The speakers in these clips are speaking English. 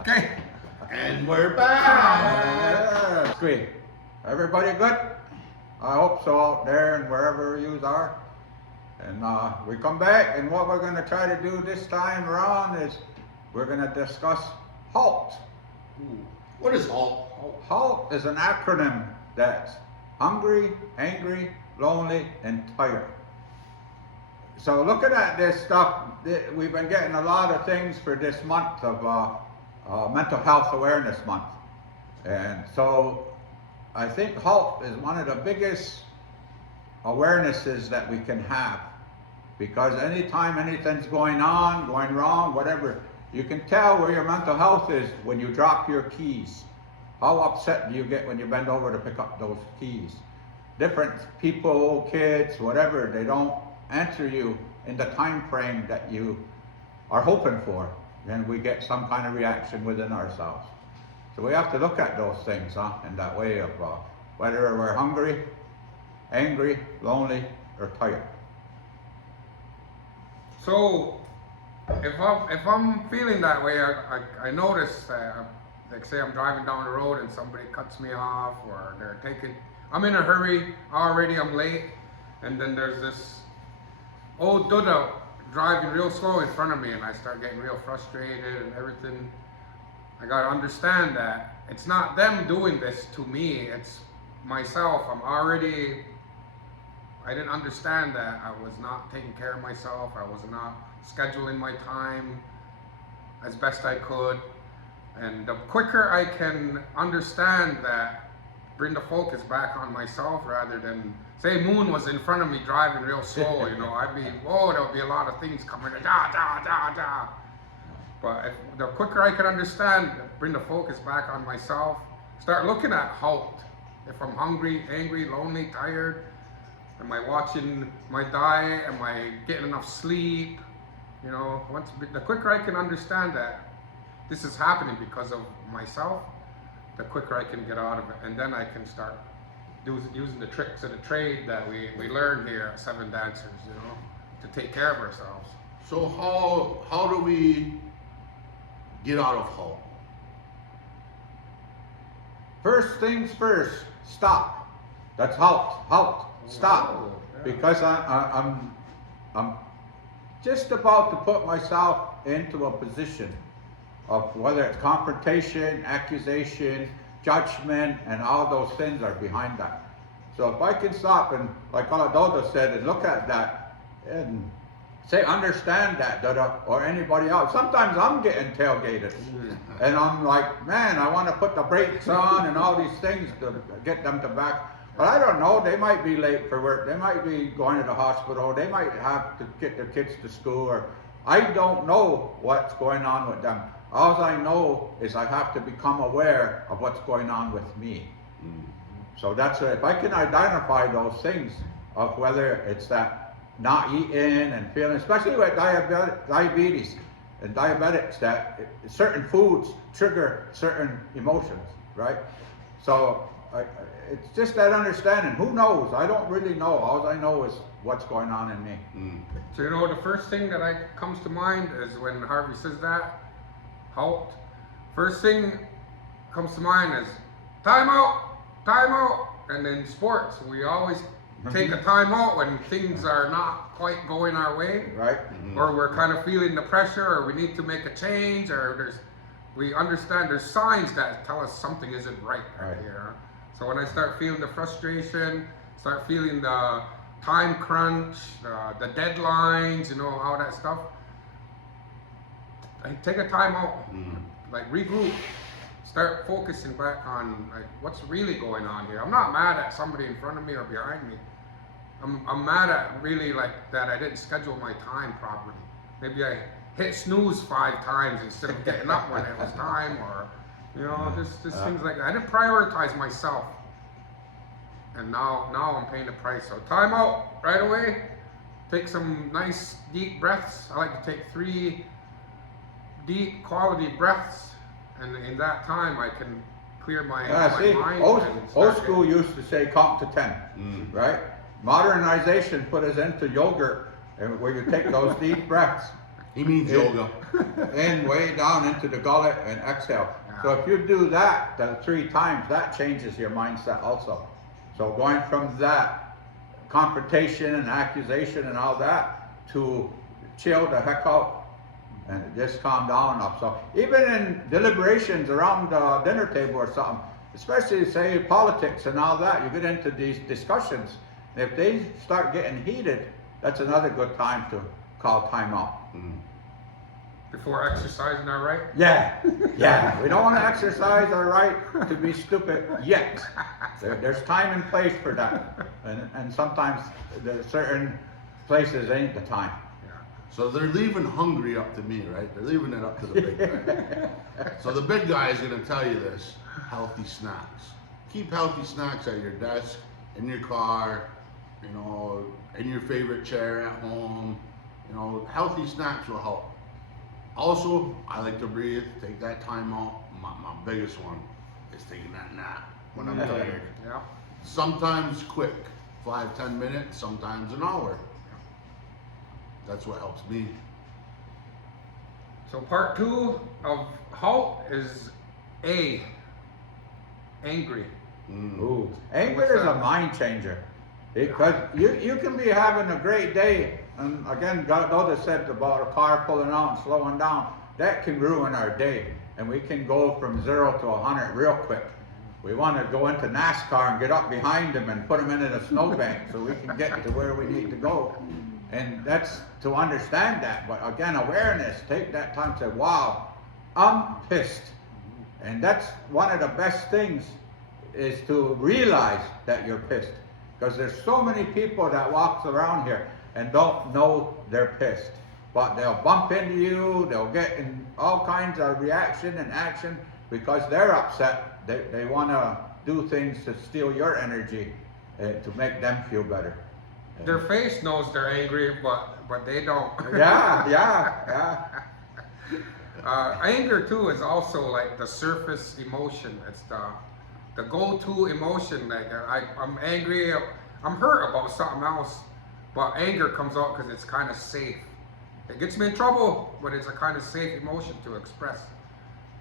Okay, and we're back. Sweet. Everybody good? I hope so out there and wherever you are. And we come back, and what we're going to try to do this time around is we're going to discuss HALT. What is HALT? HALT is an acronym that's hungry, angry, lonely, and tired. So looking at this stuff, we've been getting a lot of things for this month of Mental Health Awareness Month. And so I think HALT is one of the biggest awarenesses that we can have, because anytime anything's going on, going wrong, whatever, you can tell where your mental health is when you drop your keys. How upset do you get when you bend over to pick up those keys? Different people, kids, whatever, they don't answer you in the time frame that you are hoping for, then we get some kind of reaction within ourselves. So we have to look at those things in that way of whether we're hungry, angry, lonely, or tired. So if I'm feeling that way, I notice that, like say I'm driving down the road and somebody cuts me off, or I'm in a hurry already, I'm late, and then there's this old Duda driving real slow in front of me, and I start getting real frustrated and everything. I gotta understand that it's not them doing this to me, it's myself. I didn't understand that I was not taking care of myself. I was not scheduling my time as best I could. And the quicker I can understand that, bring the focus back on myself rather than, say Moon was in front of me driving real slow, you know, I'd be, there would be a lot of things coming, da. But the quicker I can understand, bring the focus back on myself, start looking at HALT. If I'm hungry, angry, lonely, tired, am I watching my diet? Am I getting enough sleep? You know, the quicker I can understand that this is happening because of myself, the quicker I can get out of it. And then I can start using the tricks of the trade that we learn here at Seven Dancers, you know, to take care of ourselves. So how do we get out of HALT? First things first, stop. That's halt, stop. Oh, yeah. Because I'm just about to put myself into a position of whether it's confrontation, accusation, judgment, and all those things are behind that. So if I can stop and, like Aladoda said, and look at that and say, understand that, or anybody else. Sometimes I'm getting tailgated, and I'm like, man, I want to put the brakes on and all these things to get them to back. But I don't know, they might be late for work, they might be going to the hospital, they might have to get their kids to school, or I don't know what's going on with them. All I know is I have to become aware of what's going on with me. So that's if I can identify those things of whether it's that not eating and feeling, especially with diabetes and diabetics, that certain foods trigger certain emotions, right? So it's just that understanding. Who knows? I don't really know. All I know is what's going on in me. So you know, the first thing that comes to mind is when Harvey says that, HALT. First thing comes to mind is time out. And in sports, we always take a time out when things are not quite going our way, right? Or we're kind of feeling the pressure, or we need to make a change, or we understand there's signs that tell us something isn't right here. So when I start feeling the frustration, start feeling the time crunch, the deadlines, you know, all that stuff, I take a time out, like regroup, start focusing back on like what's really going on here. I'm not mad at somebody in front of me or behind me. I'm mad at really like that I didn't schedule my time properly. Maybe I hit snooze 5 times instead of getting up when it was time, or you know, just things like that. I didn't prioritize myself, and now I'm paying the price. So time out right away. Take some nice deep breaths. I like to take 3 deep quality breaths, and in that time I can clear my mind. Old school used to say count to 10, right? Modernization put us into yogurt, where you take those deep breaths. He means yoga. In way down into the gullet and exhale. So if you do that the 3 times, that changes your mindset also. So going from that confrontation and accusation and all that to chill the heck out and just calm down enough. So even in deliberations around the dinner table or something, especially say politics and all that, you get into these discussions. If they start getting heated, that's another good time to call timeout. Before exercising, all right? Yeah, yeah. We don't want to exercise our right to be stupid yet. There's time and place for that. And sometimes there's certain places ain't the time. So they're leaving hungry up to me, right? They're leaving it up to the big guy. So the big guy is going to tell you this: healthy snacks. Keep healthy snacks at your desk, in your car, you know, in your favorite chair at home. You know, healthy snacks will help. Also, I like to breathe, take that time out. My biggest one is taking that nap when I'm tired. Yeah. Sometimes quick, 5-10 minutes, sometimes an hour. That's what helps me. So part 2 of HALT is A, angry. Ooh, anger is a mind changer. Because you can be having a great day, and again, Goda said about a car pulling out and slowing down, that can ruin our day. And we can go from 0 to 100 real quick. We want to go into NASCAR and get up behind them and put them in a snowbank so we can get to where we need to go. And that's to understand that. But again, awareness, take that time to say, wow, I'm pissed. And that's one of the best things, is to realize that you're pissed. Because there's so many people that walks around here and don't know they're pissed. But they'll bump into you, they'll get in all kinds of reaction and action because they're upset. They want to do things to steal your energy to make them feel better. Their face knows they're angry, but they don't. Yeah. Anger too is also like the surface emotion. It's the go-to emotion. Like I'm angry, I'm hurt about something else, but anger comes out because it's kind of safe. It gets me in trouble, but it's a kind of safe emotion to express.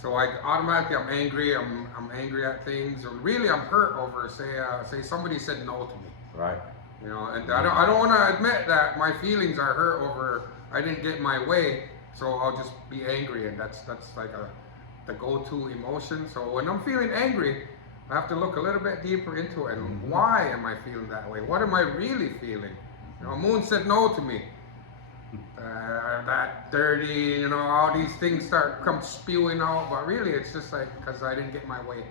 So I automatically, I'm angry. I'm angry at things, or really I'm hurt over say somebody said no to me. Right. You know, and I don't want to admit that my feelings are hurt over I didn't get my way. So I'll just be angry, and that's like the go-to emotion. So when I'm feeling angry, I have to look a little bit deeper into it. And why am I feeling that way? What am I really feeling? You know, Moon said no to me. That dirty, you know, all these things come spewing out. But really, it's just like because I didn't get my way,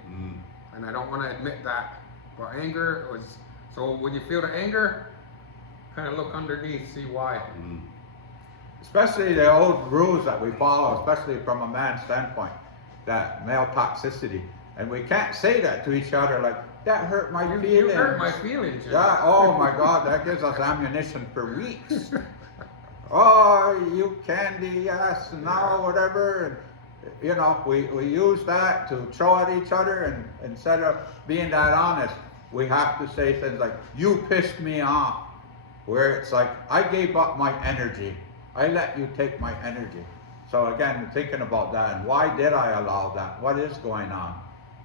and I don't want to admit that. But anger was. So when you feel the anger, kind of look underneath, see why. Especially the old rules that we follow, especially from a man's standpoint, that male toxicity. And we can't say that to each other like, that hurt my feelings. You hurt my feelings. Yeah, oh my God, that gives us ammunition for weeks. Oh, you candy, yes, now, whatever. And, you know, we use that to throw at each other, and instead of being that honest, we have to say things like, you pissed me off. Where it's like, I gave up my energy. I let you take my energy. So again, thinking about that, and why did I allow that? What is going on?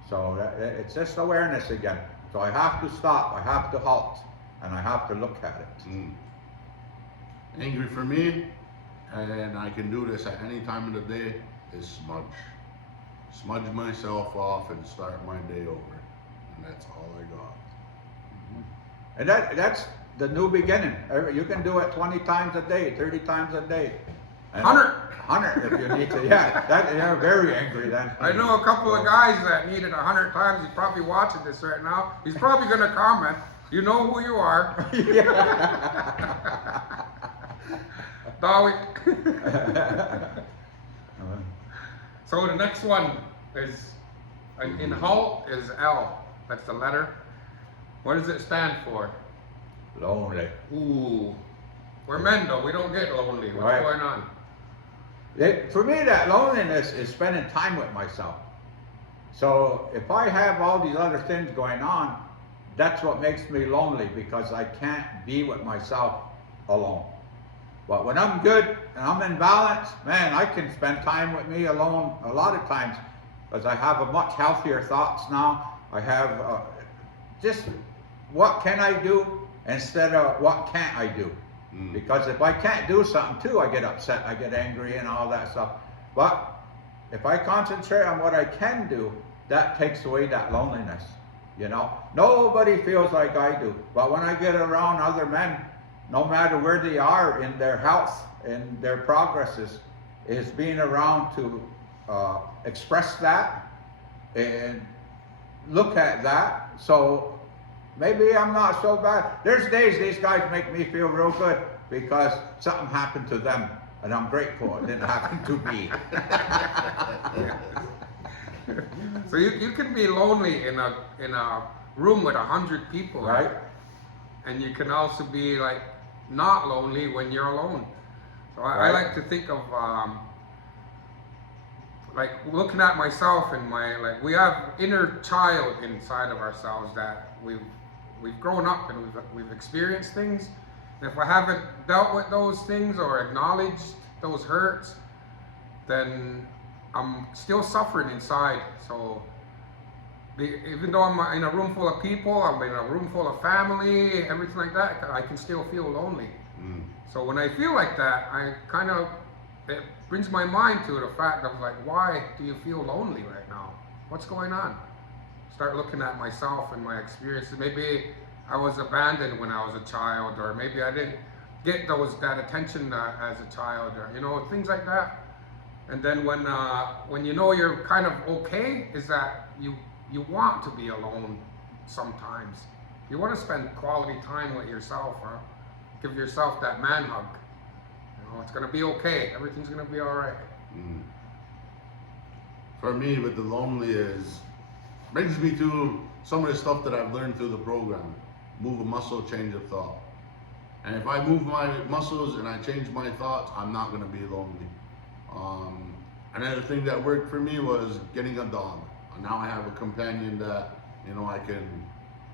So it's just awareness again. So I have to stop, I have to halt, and I have to look at it. Angry for me, and I can do this at any time of the day, is smudge. Smudge myself off and start my day over. And that's all I got. And that's the new beginning. You can do it 20 times a day, 30 times a day. 100 if you need to. Yeah, you're very angry then. I know a couple of guys that need it 100 times. He's probably watching this right now. He's probably going to comment. You know who you are. Dawi. So the next one is, in HALT is L. That's the letter. What does it stand for? Lonely. Ooh. We're men though. We don't get lonely. What's going on? For me, that loneliness is spending time with myself. So if I have all these other things going on, that's what makes me lonely, because I can't be with myself alone. But when I'm good and I'm in balance, man, I can spend time with me alone a lot of times because I have a much healthier thoughts now. I have just what can I do instead of what can't I do. Because if I can't do something too, I get upset, I get angry and all that stuff. But if I concentrate on what I can do, that takes away that loneliness. You know, nobody feels like I do. But when I get around other men, no matter where they are in their health and their progresses, is being around to express that and look at that. So maybe I'm not so bad. There's days these guys make me feel real good because something happened to them, and I'm grateful it didn't happen to me. So you can be lonely in a room with 100 people, Right? And you can also be like not lonely when you're alone. So I Right. like to think of like looking at myself and we have inner child inside of ourselves that we've grown up and we've experienced things. And if I haven't dealt with those things or acknowledged those hurts, then I'm still suffering inside. So even though I'm in a room full of people, I'm in a room full of family, everything like that, I can still feel lonely. So when I feel like that, it brings my mind to the fact of like, why do you feel lonely right now? What's going on? Start looking at myself and my experiences. Maybe I was abandoned when I was a child, or maybe I didn't get that attention as a child, or things like that. And then when you know you're kind of okay, is that you want to be alone sometimes. You want to spend quality time with yourself, or give yourself that man hug. It's gonna be okay. Everything's gonna be all right. For me, with the lonely brings me to some of the stuff that I've learned through the program. Move a muscle, change a thought. And if I move my muscles and I change my thoughts, I'm not gonna be lonely. Another thing that worked for me was getting a dog. Now I have a companion that, I can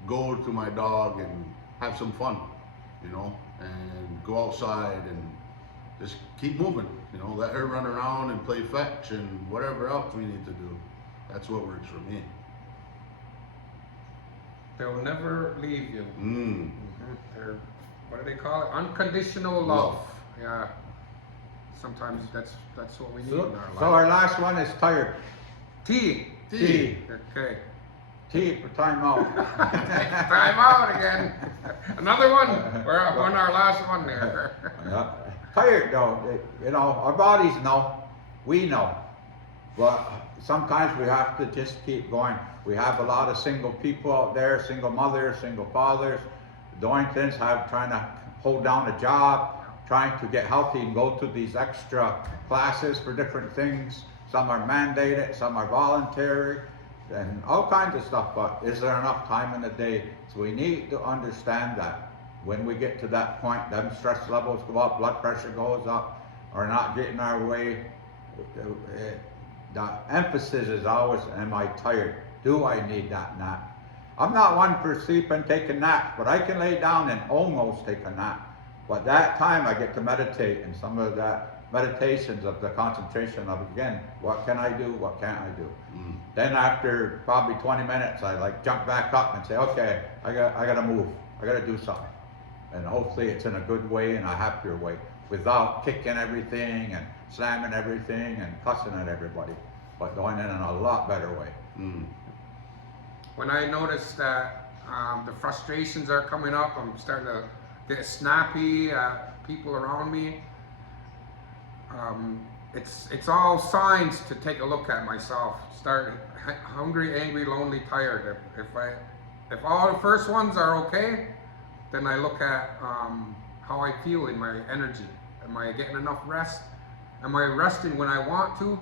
go to my dog and have some fun, and go outside and just keep moving, let her run around and play fetch and whatever else we need to do. That's what works for me. They'll never leave you. They're, what do they call it? Unconditional love. Yeah. Sometimes that's what we need in our life. So our last one is tired. T. T. Okay. T for time out. Time out again. Another one. We're on our last one there. Yeah. Tired though, our bodies know, we know, but sometimes we have to just keep going. We have a lot of single people out there, single mothers, single fathers, doing things, trying to hold down a job, trying to get healthy and go to these extra classes for different things. Some are mandated, some are voluntary, and all kinds of stuff, but is there enough time in the day? So we need to understand that. When we get to that point, them stress levels go up, blood pressure goes up, or not getting our way. The emphasis is always, am I tired? Do I need that nap? I'm not one for sleeping, taking naps, but I can lay down and almost take a nap. But that time I get to meditate, and some of that meditations of the concentration of, again, what can I do, what can't I do? Then after probably 20 minutes, I jump back up and say, okay, I gotta move, I gotta do something. And hopefully it's in a good way and a happier way, without kicking everything and slamming everything and cussing at everybody, but doing it in a lot better way. When I notice that the frustrations are coming up, I'm starting to get snappy at people around me. It's all signs to take a look at myself. Start hungry, angry, lonely, tired. If all the first ones are okay, then I look at how I feel in my energy. Am I getting enough rest? Am I resting when I want to,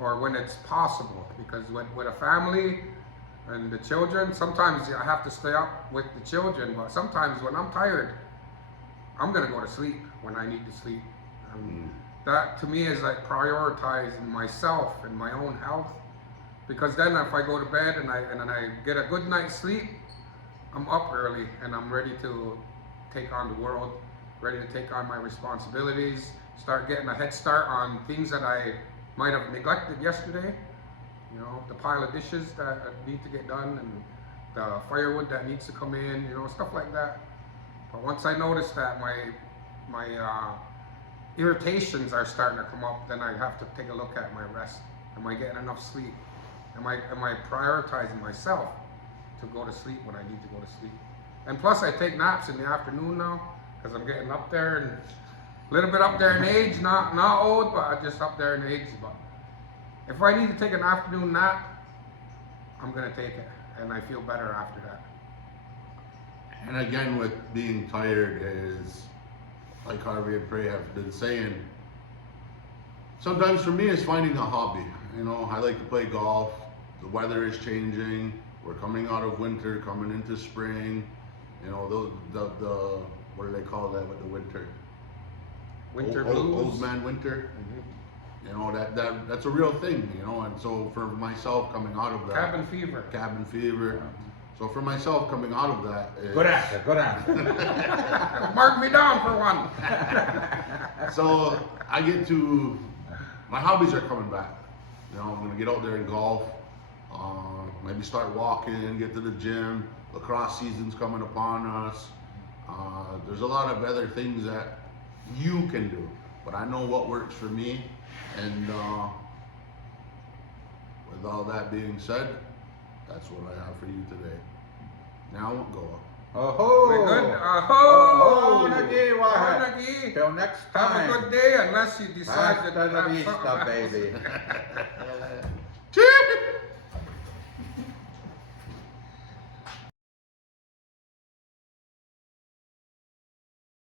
or when it's possible? Because with a family and the children, sometimes I have to stay up with the children, but sometimes when I'm tired, I'm gonna go to sleep when I need to sleep. That to me is like prioritizing myself and my own health, because then if I go to bed and I get a good night's sleep, I'm up early and I'm ready to take on the world ready to take on my responsibilities, start getting a head start on things that I might have neglected yesterday. You know, the pile of dishes that need to get done and the firewood that needs to come in, you know, stuff like that. But once I notice that my irritations are starting to come up, then I have to take a look at my rest. Am I getting enough sleep? Am I prioritizing myself to go to sleep when I need to go to sleep? And plus I take naps in the afternoon now, because I'm getting up there and a little bit up there in age, not old, but I'm just up there in age. But if I need to take an afternoon nap, I'm gonna take it, and I feel better after that. And again, with being tired is, like Harvey and Prey have been saying, sometimes for me it's finding a hobby. You know, I like to play golf. The weather is changing. We're coming out of winter, coming into spring. You know, the what do they call that with the winter? Winter old blues. man winter. Mhm. You know, that's a real thing, you know, and so for myself coming out of that. Cabin fever. Cabin fever. So for myself coming out of that is, Good answer. Mark me down for one. so I get to, my hobbies are coming back. You know, I'm gonna get out there and golf, maybe start walking, get to the gym. Lacrosse season's coming upon us. There's a lot of other things that you can do, but I know what works for me. And with all that being said, that's what I have for you today. Now go. Oh, We're good. Oh, Nagi, Oh, Nagi. Till next Have time. a good day, unless you decide Hasta to la have vista, something else. baby.